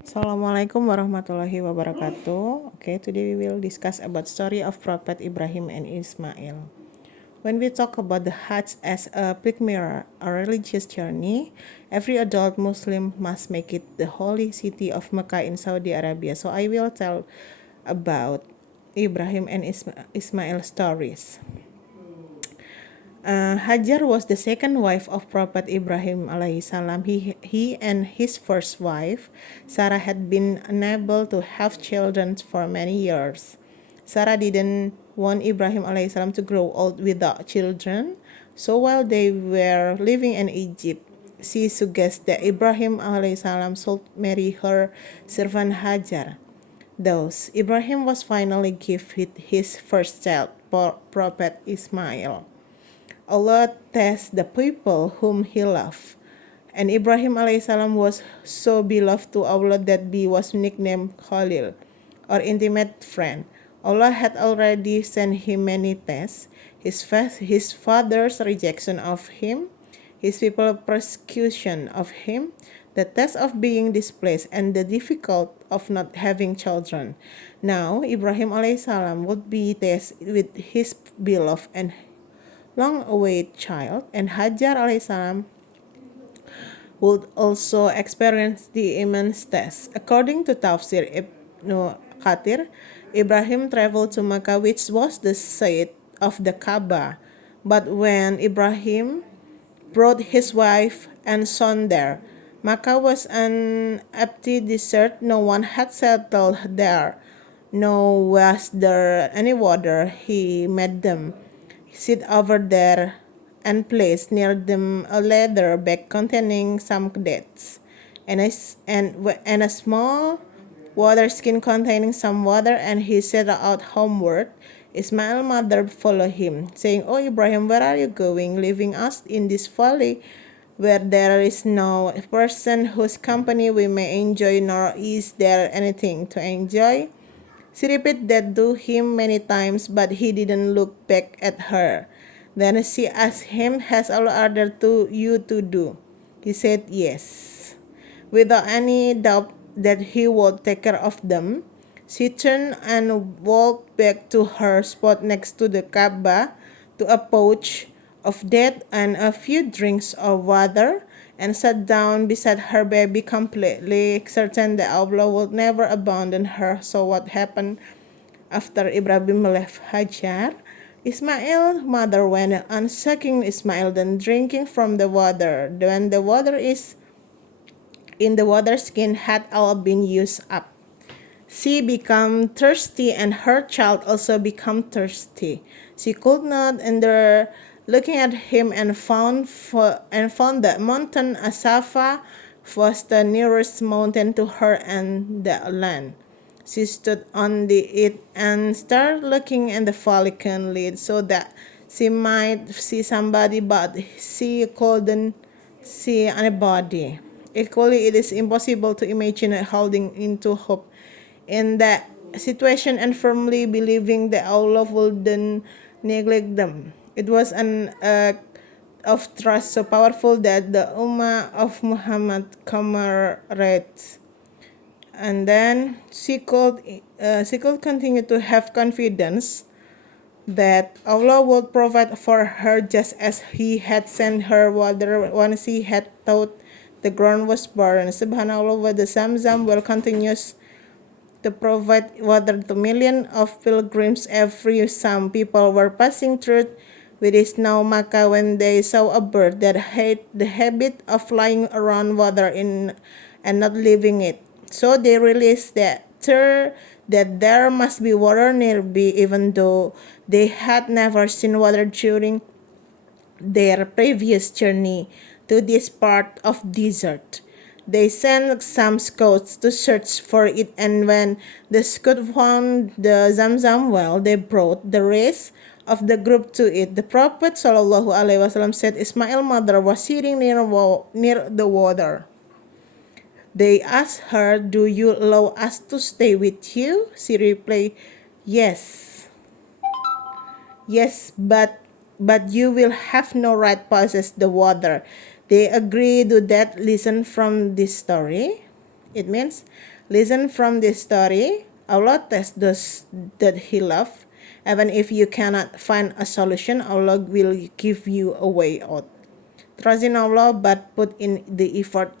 Assalamualaikum warahmatullahi wabarakatuh. Okay, today we will discuss about story of Prophet Ibrahim and Ismail. When we talk about the Hajj as a pilgrimage, a religious journey, every adult Muslim must make it the holy city of Mecca in Saudi Arabia. So I will tell about Ibrahim and Ismail stories. Hajar was the second wife of Prophet Ibrahim alayhi salam. He and his first wife, Sarah, had been unable to have children for many years. Sarah didn't want Ibrahim alayhi salam to grow old without children, so while they were living in Egypt, she suggested that Ibrahim alayhi salam should marry her servant Hajar. Thus, Ibrahim was finally given his first child, Prophet Ismail. Allah tests the people whom he loved. And Ibrahim alayhi salam was so beloved to Allah that he was nicknamed Khalil, or intimate friend. Allah had already sent him many tests: his father's rejection of him, his people's persecution of him, the test of being displaced, and the difficult of not having children. Now Ibrahim alayhi salam would be tested with his beloved and long-awaited child, and Hajar alaihissalam would also experience the immense test. According to Tafsir Ibn Kathir, Ibrahim traveled to Mecca, which was the site of the Kaaba. But when Ibrahim brought his wife and son there, Mecca was an empty desert. No one had settled there. Nor was there any water. He made them sit over there and placed near them a leather bag containing some dates and a small water skin containing some water, and he set out homeward. Ismail's mother followed him, saying, "O Ibrahim, where are you going, leaving us in this valley where there is no person whose company we may enjoy, nor is there anything to enjoy?" She repeated that to him many times, but he didn't look back at her. Then she asked him, "Has Allah ordered you to do?" He said yes. Without any doubt that he would take care of them, she turned and walked back to her spot next to the Kaaba, to a pouch of dates and a few drinks of water, and sat down beside her baby, completely certain that Allah would never abandon her. So what happened after Ibrahim left Hajar? Ismail's mother went on sucking Ismail, then drinking from the water. When the water is in the water skin had all been used up, she became thirsty, and her child also became thirsty. She could not endure looking at him, and found that mountain Asafa was the nearest mountain to her and the land. She stood on it and started looking at the falcon lid so that she might see somebody, but she couldn't see anybody. Equally, it is impossible to imagine holding into hope in that situation and firmly believing that Allah wouldn't neglect them. It was an act of trust so powerful that the Ummah of Muhammad commemorates. And then she could continue to have confidence that Allah would provide for her, just as He had sent her water when she had thought the ground was barren. Subhanallah, the Zamzam well continues to provide water to millions of pilgrims every. Some people were passing through with this now Makkah when they saw a bird that had the habit of flying around water in and not leaving it. So they realized that there must be water nearby, even though they had never seen water during their previous journey to this part of desert. They sent some scouts to search for it, and when the scouts found the Zamzam well, they brought the rest of the group to it. The Prophet ﷺ said Ismail's mother was sitting near the water. They asked her, "Do you allow us to stay with you?" She replied, "Yes. Yes, but you will have no right possess the water." They agreed to that. Listen from this story. It means, listen from this story. Allah tests those that He loves. Even if you cannot find a solution, Allah will give you a way out. Trust in Allah, but put in the effort